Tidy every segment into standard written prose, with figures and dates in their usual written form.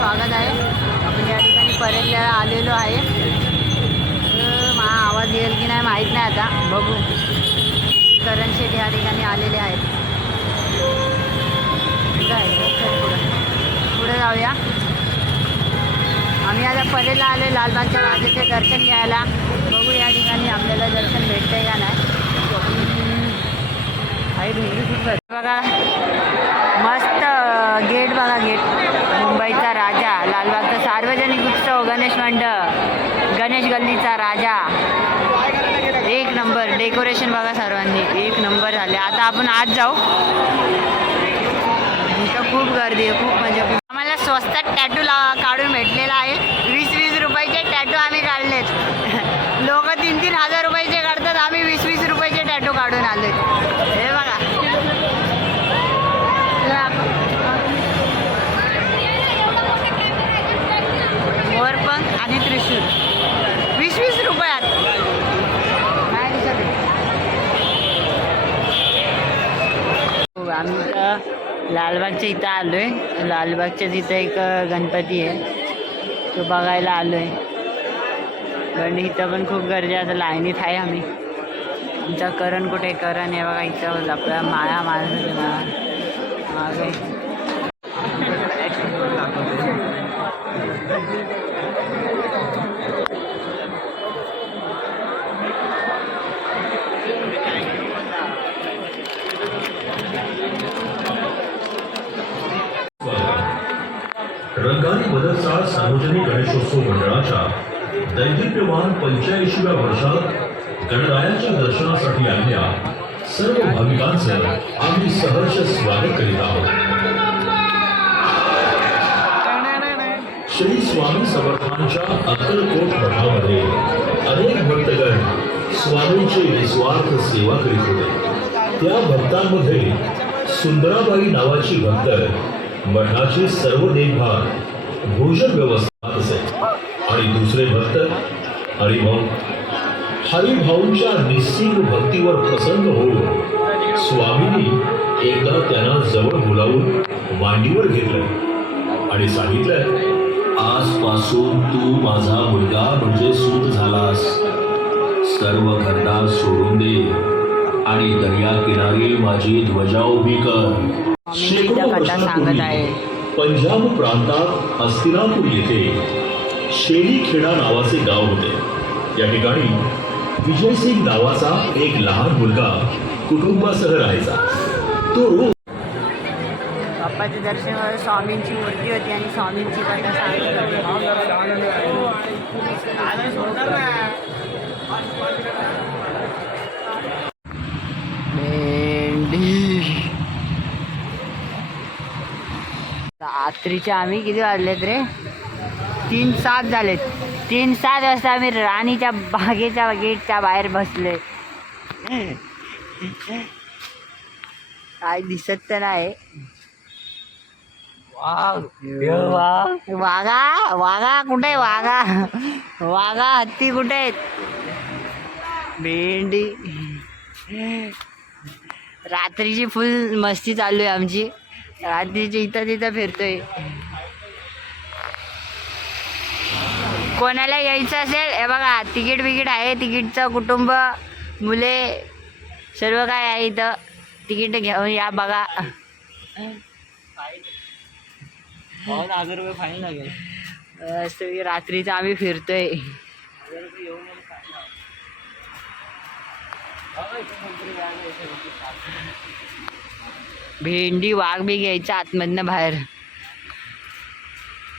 स्वागत आहे. आपण या ठिकाणी परेलला आलेलो आहे. मला आवाज येईल की नाही माहीत नाही, आता बघू. करण शेठ या ठिकाणी आलेले आहेत. पुढे जाऊया. आम्ही आता परेलला आलो लालबागच्या राजाचे दर्शन घ्यायला. बघू या ठिकाणी आपल्याला दर्शन भेटतंय का नाही. आई ढोंगरी खूप बघा, मस्त गेट बघा, गेट. मुंबईचा राजा, लालबागचा सार्वजनिक उत्सव, गणेश मंडळ, गणेश गल्लीचा राजा. एक नंबर डेकोरेशन बघा सर्वांनी, एक नंबर झाले. आता आपण आज जाऊ. इथं खूप गर्दी आहे, खूप म्हणजे खूप. आम्हाला स्वस्तात टॅटू काढून भेटलेला आहे. 20-20 रुपयाचे टॅटू आम्ही काढलेत. लोक 3-3 हजार रुपयाचे काढतात, आम्ही 20-20 रुपयाचे टॅटू काढून आले. हे बघा, मोरपंख आणि त्रिशूल 20-20 रुपयात. आम्ही तर लालबागच्या इथं आलो आहे. लालबागच्या तिथं एक गणपती आहे, तो बघायला आलो आहे. पण इथं पण खूप गर्दी आहे. आता लाईनीत आहे आम्ही. आमचा करण कुठे? करण आहे बघा इथं आपल्या माळा मारत मागे. रंगारी बदलचा सार्वजनिक गणेशोत्सव मंडळाच्या दैदिप्यमान 85व्या वर्षात गणरायाच्या दर्शनासाठी आलेल्या सर्व भाविकांचं आम्ही सहर्ष स्वागत करीत आहोत. श्री स्वामी समर्थांच्या अक्कलकोट मठामध्ये अनेक भक्तगण स्वामींची निस्वार्थ सेवा करीत होते. त्या भक्तांमध्ये सुंदराबाई नावाची भक्त मठाची सर्व देखभाल, भोजन व्यवस्था असे. आणि दुसरे भक्त हरिभाऊ. हरिभाऊंच्या निस्सिंग भक्तीवर प्रसन्न होऊन स्वामींनी एकदा त्यांना जवळ बोलावून मांडीवर घेतलं आणि सांगितलं, आजपासून तू माझा मुलगा म्हणजे सूत झालास. सर्व घरदार सोडून दे आणि दर्या किनारी माझी ध्वजा उभी कर. शेकडो वर्षांपूर्वी पंजाब प्रांतात हस्तिनापूर येथे शेळीखेडा नावाचे गाव होते. या ठिकाणी विजयसिंग नावाचा एक लहान मुलगा कुटुंबासह राहायचा. तो बाप्पाच्या दर्शनावर स्वामींची मूर्ती होती आणि स्वामींची कथा सांगत रात्रीचे आम्ही किती वाजलेत रे? 3-7 झालेत. 3-7 वाजता आम्ही राणीच्या बागेच्या गेटच्या बाहेर बसले. काय दिसत तर नाही. वाघा वाघा कुठे? वाघा वाघा हत्ती कुठे आहेत? भेंडी. रात्रीची फुल मस्ती चालू आहे आमची. रात्रीची इथं तिथं फिरतोय. कोणाला यायचं असेल हे बघा, तिकीट बिकीट आहे. तिकीटचं कुटुंब, मुले सर्व काय आहे इथं. तिकीट घेऊन या बघा. 1000 रुपये फाईन लागेल. रात्रीचं आम्ही फिरतोय. भेंडी वाघ बी घ्यायचा आतमधनं बाहेर.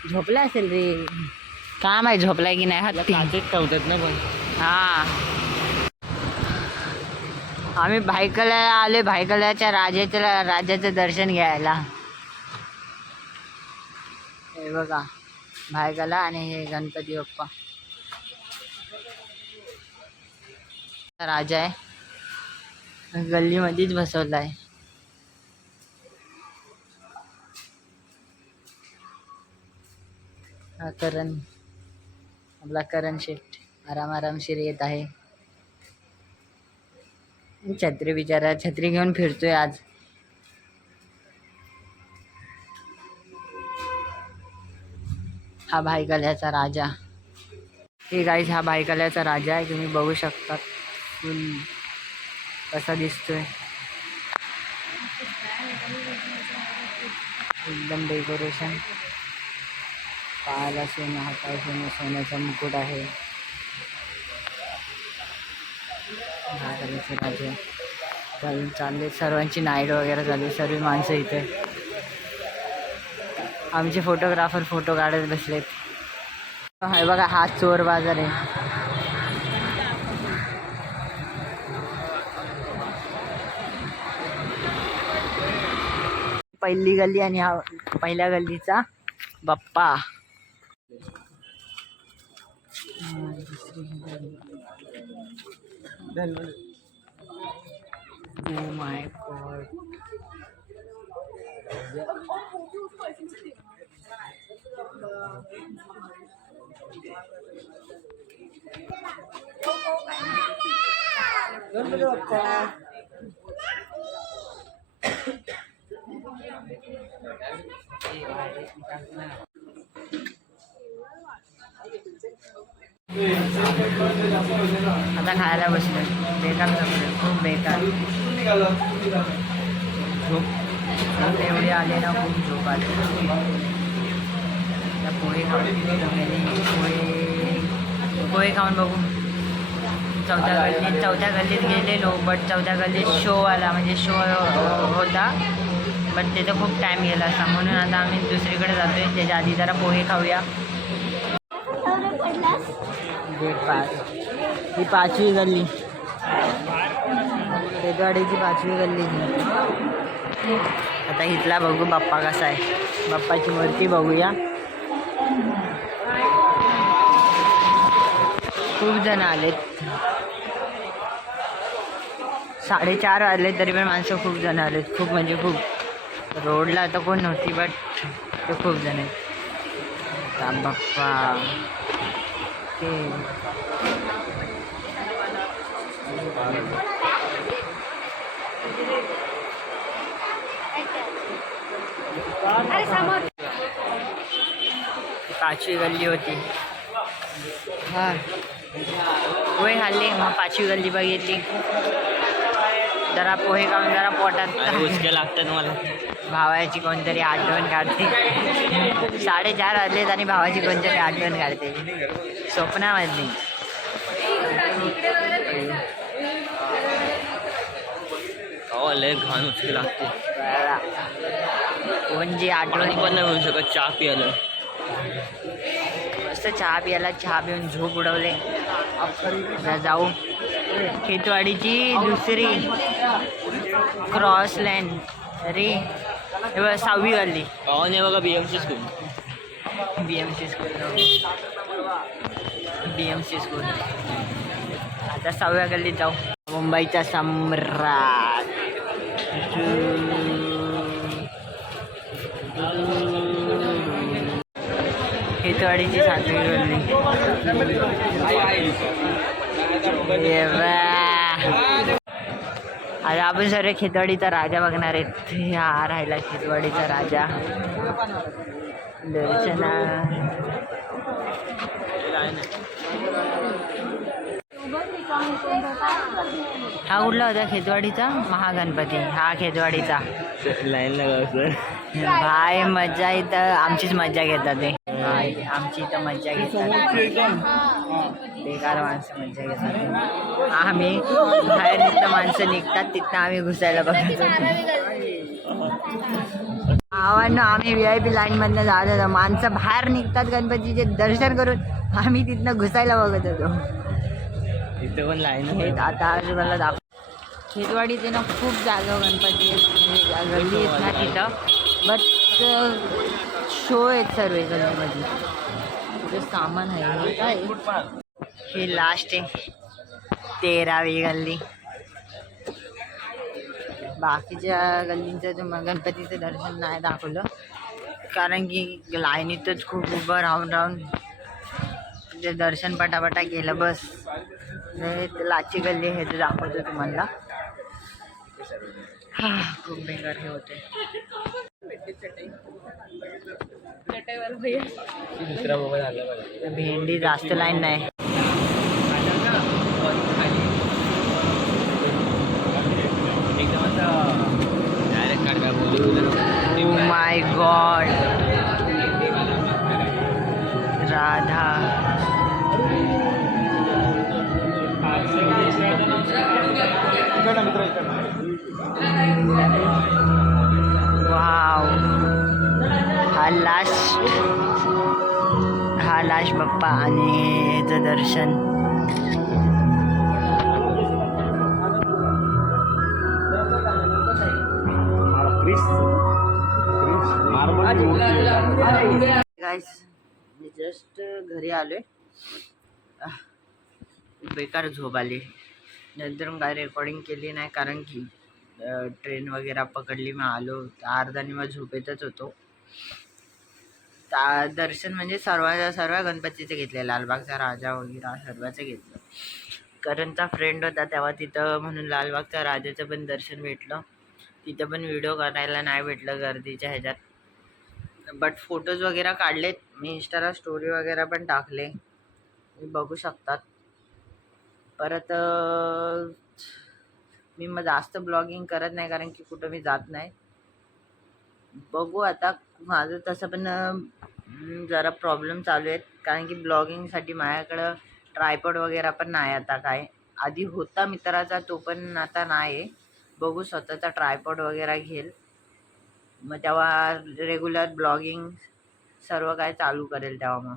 झोपला असेल रे, काम आहे झोपलाय की नाही. हत्ती ठेवतात ना पण. हा, आम्ही भायखळ्याला आले. भायखळ्याच्या राजाचं दर्शन घ्यायला. हे बघा भायखळा आणि हे गणपती बाप्पा. राजा आहे, गल्लीमध्येच बसवला आहे. हा करण, आपला करण शेठ आरामशीर येत आहे. छत्री बिचारा छत्री घेऊन फिरतोय आज. हा भाईकल्याचा राजा. हे गाईज हा भाईकल्याचा राजा आहे. तुम्ही बघू शकता फुल कसा दिसतोय. एकदम डेकोरेशन. पायाला सोनं, हातावर सोनं, सोन्याचा मुकुट आहे. भाईकल्याचे राजा चालले. सर्वांची नाईट वगैरे चालू. सर्व माणसं इथे. आमचे फोटोग्राफर फोटो काढत बसलेत. हाय बघा हा चोर बाजार आहे. पहिली गल्ली आणि हा पहिल्या गल्लीचा बाप्पा. Oh my God. आता खायला बसलोय. बेकार जमलं, खूप बेकार झोप. एवढे आले ना, खूप झोप आली. पोहे खाऊन पोहे खाऊन बघू. चौथ्या गल्लीत गेलेलो, बट चौथ्या गल्लीत शो आला, म्हणजे शो होता, बट त्याचा खूप टाईम गेला असा. म्हणून आता आम्ही दुसरीकडे जातोय. त्याच्या आधी जरा पोहे खाऊया. Gate pass. ही 5वी गल्ली, पेटवाडीची 5वी गल्ली. आता इथला बघू बाप्पा कसा आहे. बाप्पाची मूर्ती बघूया. खूप जण आलेत. 4:30 वाजले तरी पण माणसं खूप जण आलेत. खूप म्हणजे खूप. रोडला आता कोण नव्हती, बट ते खूप जण आहेत. बाप्पा पाचवी गल्ली होती. हा पोहे खाल्ले, मग 5वी गल्ली बघितली. जरा पोहे खाऊन जरा पोटात उचके लागतात मला. भावाची कोणतरी आठवण काढते. 4:30 वाजलेत आणि भावाची कोणतरी आठवण काढते स्वप्नामधली. लय घाण उचके लागते. कोणची आठवण पण नाही म्हणू शकत. चहा पियाला मस्त चहा पियाला. चहा पिऊन झोप उडवले. जाऊ. खेतवाडीची दुसरी क्रॉस लाईन. अरे 6वी गल्ली. पाहून बघा BMC स्कूल. BMC school. आता 6व्या गल्लीत जाऊ. मुंबईचा सम्राट. खेतवाडीची 7वी गल्ली. आता आपण सर्व खेतवाडीचा राजा बघणार आहेत. हा राहिला खेतवाडीचा राजा. दर्शना हा कुठला होता खेतवाडीचा? महागणपती. हा खेतवाडीचा. लाईन लगा. भाई मज्जा इथं आमचीच मज्जा घेतात ते. भाई आमची इथं मज्जा घेतात. बेकार माणसं मज्जा घेतात. आम्ही बाहेर जिथं माणसं निघतात तिथं आम्ही घुसायला बघतो. आम्ही VIP लाईनमधनं जात होतो. माणसं बाहेर निघतात गणपतीचे दर्शन करून, आम्ही तिथनं घुसायला बघत होतो. इथे पण लाईन हे आता आजूबाजूला दाखव. खेतवाडीचे ना खूप जागा गणपती आहेत, गल्ली आहेत ना तिथं, बट शो आहेत सर्व गल्लीमध्ये. तिथे सामान आहे काय. हे लास्ट आहे 13वी गल्ली. बाकीच्या गल्लींचं गणपतीचं दर्शन नाही दाखवलं, कारण की लाईनीतच खूप उभं राहून ते दर्शन पटापटा केलं बस. लाची गल्ली हे तर दाखवतो तुम्हाला. खूप बेकार हे होते. दुसरा मोबाईल आला बघा. भेंडी जास्त लाईन नाही. एकदम असं डायरेक्ट काढगा बोलू. Oh my God. Radha. Wow. हा लास्ट बाप्पा आणि याचं दर्शन. गाईस मी जस्ट घरी आलोय. बेकार झोप आली. नंतर मग काय रेकॉर्डिंग केली नाही कारण की ट्रेन वगैरे पकडली. मग आलो अर्धाने मग झोपेतच होतो. दर्शन म्हणजे सर्व गणपतीचे घेतले. लालबागचा राजा वगैरे सर्वांचं घेतलं. करणचा फ्रेंड होता तेव्हा तिथं म्हणून लालबागच्या राजाचं पण दर्शन भेटलं. तिथं पण व्हिडिओ करायला नाही भेटलं गर्दीच्या ह्याच्यात. बट फोटोज वगैरे काढलेत. मी इंस्टाला स्टोरी वगैरे पण टाकले, बघू शकतात. परत मी मग जास्त ब्लॉगिंग करत नाही कारण की कुठं मी जात नाही. बघू आता. माझं तसं पण जरा प्रॉब्लेम चालू आहेत कारण की ब्लॉगिंगसाठी माझ्याकडं ट्रायपॉड वगैरे पण नाही. आता काय आधी होता मित्राचा, तो पण आता नाही आहे. बघू स्वतःचा ट्रायपॉड वगैरे घेईल, मग तेव्हा रेग्युलर ब्लॉगिंग सर्व काय चालू करेल तेव्हा. मग